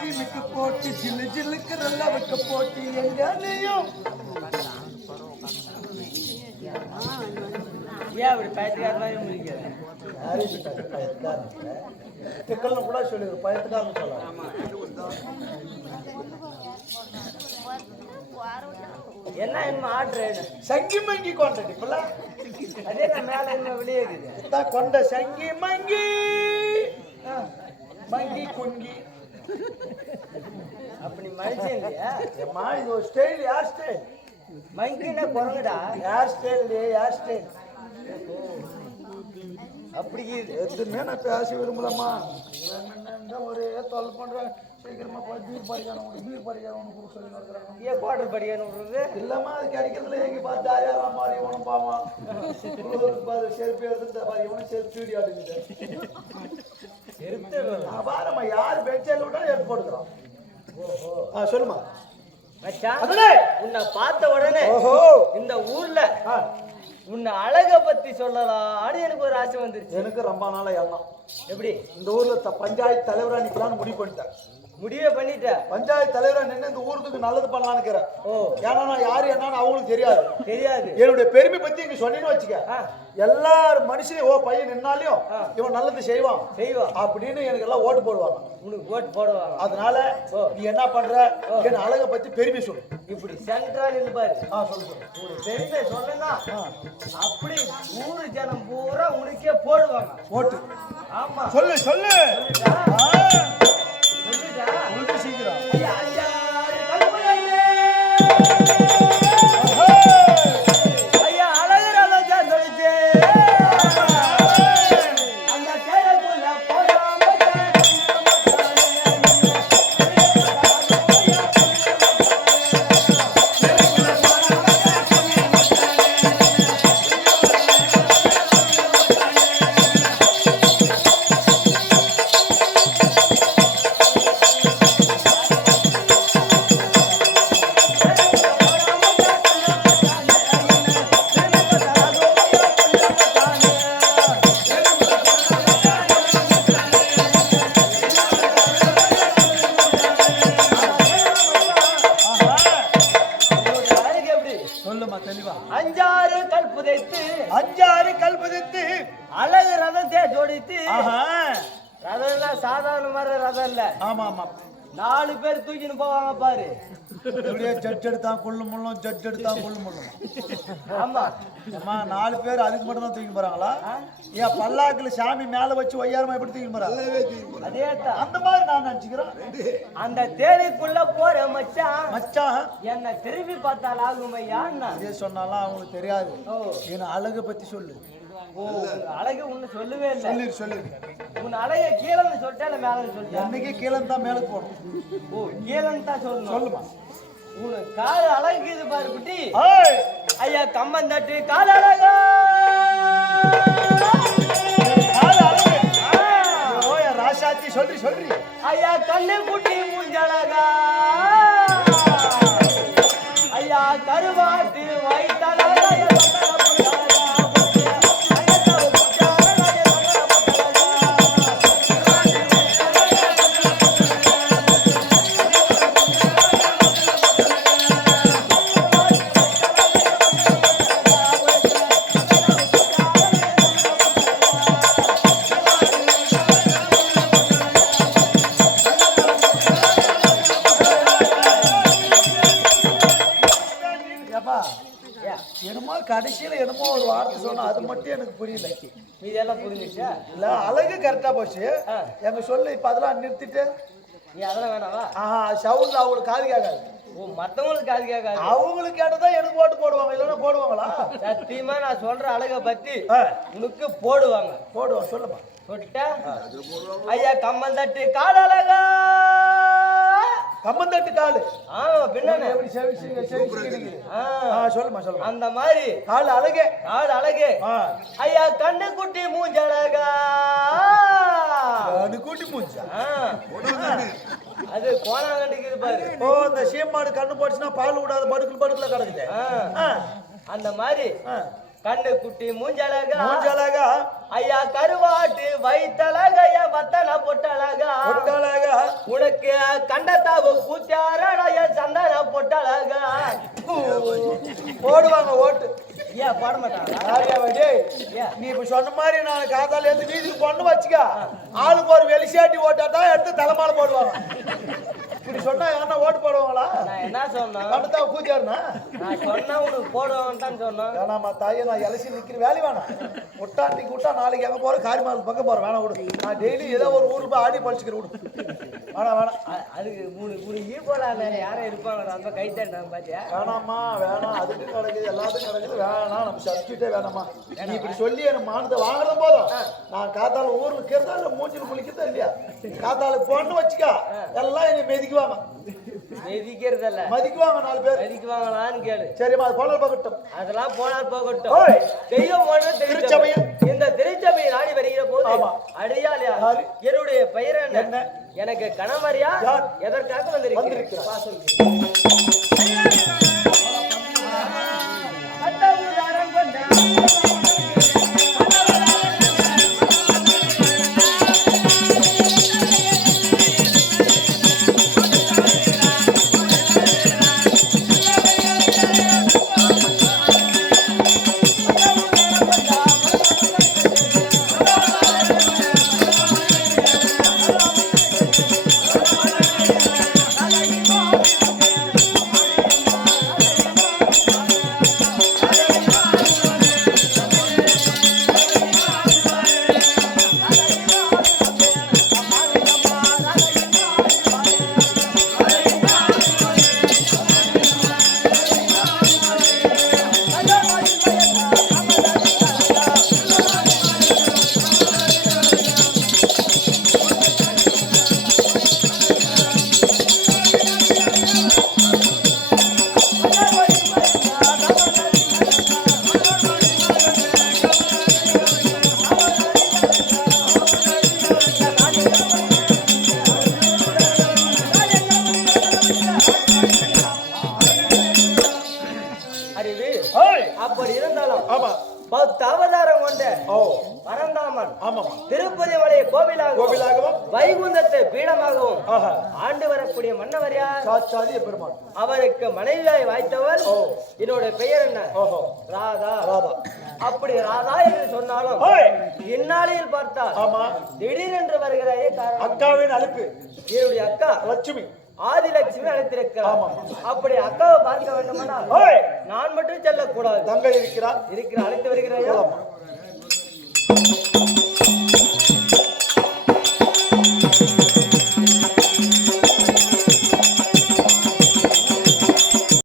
ஜிமிக்கு போட்டு ஜில்லு ஜில்லுக்கு நல்லா வைக்க போட்டு எங்க அண்ணியும்? ஏன் அப்படி பயத்துக்கார மாதிரி முடிக்கிறது திக்கல்னு கூட சொல்லிடு பயத்துக்காரன்னு சொல்லலாம் என்ன இன்னும் ஆர்டர் சங்கி மங்கி கொண்டடி பிள்ள அதே நான் மேல இன்னும் வெளியே இருக்குது. கொண்ட சங்கி மங்கி. மங்கி குங்கி. அப்படி மனுஷன் இல்லையா? ஏம்மா இது ஒரு ஸ்டைல் யார் ஸ்டைல் மங்கினா குரங்குடா. யார் ஸ்டைல் யார் ஸ்டைல் அப்படி எதுவுமே நான் பேச விரும்பலம்மா. என்ன ஒரே தொல்லை பண்றேன். சீக்கிரமா போய் பீர் படிக்கணும் உனக்கு பீர் படிக்கணும் உனக்கு சொல்லி நடக்கிறாங்க ஏன் குவார்டர் படிக்கணும் விடுறது? இல்லம்மா அது கிடைக்கிறதுல எங்க பார்த்து ஆயாரா மாதிரி இவனும் பாவான். பாரு செல்ஃபி எடுத்து பாரு இவனும் செல்ஃபி வீடியோ பாரும்மா யார் பெட்சையில் விட்டாலும் எடுத்து போட்டுக்கிறான் சொல்லுமா. உன்னை பார்த்த உடனே இந்த ஊர்ல உன்னை அழக பத்தி சொல்லலாம்னு எனக்கு ஒரு ஆசை வந்துருச்சு. எனக்கு ரொம்ப நாளா எண்ணம். எப்படி? இந்த ஊர்ல பஞ்சாயத்து தலைவரா நிக்கலாம்னு முடிவு பண்ணிட்டேன் முடிவே பண்ணிட்ட. பஞ்சாயத்து தலைவரா நின்று இந்த ஊருக்கு நல்லது பண்ணலாம்னு ஓ. ஏன்னா நான் யாரு என்னன்னு அவங்களுக்கு தெரியாது. தெரியாது. என்னுடைய பெருமை பத்தி இங்க சொன்னீன்னு வச்சுக்க எல்லார் மனுஷனையும் ஓ பையன் நின்னாலையும். இவன் நல்லது செய்வான். செய்வா அப்படின்னு எனக்கு எல்லாம் ஓட்டு போடுவாங்க. உனக்கு ஓட்டு போடுவாங்க. அதனால. நீ என்ன பண்ற? என் அழகை பத்தி பெருமை சொல்லு. இப்படி சென்ட்ரல் இருப்பாரு ஆ சொல்லு சொல்லு. உனக்கு பெருமை சொல்லனா ஆ, அப்படி ஊரு ஜனம் பூரா உனக்கே போடுவாங்க. ஓட்டு. ஆமா. சொல்லு சொல்லு. 아니야. கல் புதைத்து அஞ்சாறு கல் புதைத்து அழகு ரதத்தை ஜோடித்து. ரதம் இல்ல சாதாரண மாதிரி ரதம் இல்ல. ஆமா ஆமா நாலு பேர் தூக்கின்னு போவாங்க பாரு. இப்படியே ஜட் எடுத்தான் கொள்ளு முள்ளும் ஜட் எடுத்தான் கொள்ளு முள்ளும். ஆமா. அம்மா நாலு பேர் அதுக்கு மட்டும் தான் தூக்கி போறாங்களா? ஏன் பல்லாக்குல சாமி மேல வச்சு ஒய்யாரமா எப்படி தூக்கி போறாங்க அதேதான். அந்த மாதிரி நான் நினைச்சுக்கிறேன். அந்த தேரைக்குள்ள போற மச்சான். மச்சான்? என்ன திரும்பி பார்த்தால் ஆகுமையான்னா இதே சொன்னாலும் அவங்களுக்கு தெரியாது. ஓ. என் அழகை பத்தி சொல்லு. அழகு ஒண்ணு சொல்லவே இல்லை. சொல்லிரு சொல்லு உன் அழக கீழன்னு சொல்லிட்டா இல்ல மேலன்னு சொல்லிட்டா? என்னைக்கு கீழே தான் மேலே போகணும். ஓ கீழன்னு தான் சொல்லணும். சொல்லுமா. உனக்கு கால் அழகு இது பாரு குட்டி. ஐயா கம்பம் தட்டு கால் அழகா. ராசாத்தி சொல்றி சொல்றி. ஐயா கண்ணு குட்டி மூஞ்சழகா என்னமோ கடைசியில என்னமோ ஒரு வார்த்தை சொன்னா அது மட்டும் எனக்கு புரியல. இதெல்லாம் புரிஞ்சுச்சா இல்ல அழகு கரெக்டா போச்சு. எங்க சொல்லு இப்ப அதெல்லாம் நிறுத்திட்டு. நீ அதெல்லாம் வேணாவா? ஆஹா சவுண்ட் அவங்களுக்கு காது கேட்காது. ஓ மத்தவங்களுக்கு அது கேட்காது. அவங்களுக்கு கேட்டதான் எனக்கு ஓட்டு போடுவாங்க இல்லைன்னா போடுவாங்களா? சத்தியமா நான் சொல்ற அழக பத்தி உனக்கு போடுவாங்க. போடுவாங்க சொல்லுமா. சொல்லிட்டா ஐயா கம்மன் தட்டு கம்மந்தட்டு காலு. எப்படி சொல்லுமா சொல்லுமா. அந்த மாதிரி. கால் அழகே. கால் அழகு. ஆ. ஐயா கண்ணு குட்டி மூஞ்சழகா. அது கூட்டி மூச்சா ஆ, அது கோணாங்கண்டிக்கு பாரு. ஓ இந்த சீமாடு கண்ணு போட்டுச்சுன்னா பால் விடாத படுக்கல் படுக்கல கிடக்குது. ஆ, ஆ, அந்த மாதிரி. ஆ. கண்ணு குட்டி மூஞ்சழகா. மூஞ்சழகா. ஐயா கருவாட்டு வைத்தழகைய வத்தன பொட்டழகா. ஒட்டழகா உனக்கு கண்டத்தாவு கூத்தாரடைய சந்தன பொட்டழகா. போடுவாங்க ஓட்டு. ஏன் போட ஏன்? நீ இப்ப சொன்ன மாதிரி நான் காத்தால இருந்து வீதிக்கு பொண்ணு வச்சுக்க. ஆளுக்கு ஒரு வெளிசாட்டி ஓட்டா தான் எடுத்து தலைமால போடுவாங்க. இப்படி சொன்னா யாருன்னா ஓட்டு போடுவாங்களா? என்ன சொன்னேன் கண்டத்தா பூஜாருனா? நான் சொன்னா உனக்கு போடுவான்னு தான் சொன்னேன் வேணாமா தாயே நான் எலசி நிக்கிற வேலை வேணாம். விட்டா இன்னைக்கு விட்டா நாளைக்கு எங்க போறேன் காரிமால் பக்கம் போறேன் வேணாம் விடு. நான் டெய்லி ஏதோ ஒரு ஊருக்கு போய் ஆடி பழிச்சுக்கிறேன் விடு. வேணாம் வேணாம். அதுக்கு மூணு மூணு ஈ போலாம் வேற யாரும் இருப்பாங்க. நம்ம கை தட்டாங்க பாத்தியா? வேணாம்மா வேணாம். அதுக்கு நடக்குது எல்லாத்துக்கும் நடக்குது வேணாம் நம்ம சப்ஸ்டியூட்டே வேணாம்மா. நீ இப்படி சொல்லி எனக்கு மானத்தை வாங்குறது போதும்? நான் காத்தால ஊர்ல இருக்கிறதா இல்ல மூஞ்சில் குளிக்கிறதா இல்லையா? காத்தால பொண்ணு வச்சுக்கா. எல்லாம் என்னை மெதிக்குவாங்க. மிதிக்கிறதல்ல. மதிக்குவாங்க நாலு பேர். மதிக்குவாங்களான்னு கேளு. சரிம்மா அது பொண்ணு பக்கட்டும் அதெல்லாம் போனால் போகட்டும். தெய்வம். திருச்சபை இந்த திருச்சபையை நாடி வருகிற போது யாரு? என்னுடைய பெயர் என்ன? எனக்கு கணவரியா? எதற்காக வந்திருக்கிறேன் அப்படி இருந்தாலும் ஆமா. பத்து அவதாரம் கொண்ட பரந்தாமன் ஆமாமா. திருப்பதி மலையை கோவிலாகவும் கோவிலாகவும் வைகுந்தத்தை பீடமாகவும் ஆண்டு வரக்கூடிய மன்னவர் யார்? சாட்சாதிய பெருமாள். அவருக்கு மனைவியாய் வாய்த்தவர். என்னோட பெயர் என்ன? ராதா. ராதா. அப்படி ராதா என்று சொன்னாலும். இந்நாளையில் பார்த்தால் ஆமா. திடீரென்று வருகிறாயே அக்காவின் அழைப்பு. என்னுடைய அக்கா. லட்சுமி. ஆதிலட்சுமி அழைத்திருக்கிறார். அப்படி அக்காவை பார்க்க வேண்டுமானால். நான் மட்டும் செல்லக்கூடாது தங்கை இருக்கிறார் இருக்கிற அழைத்து வருகிறாயா?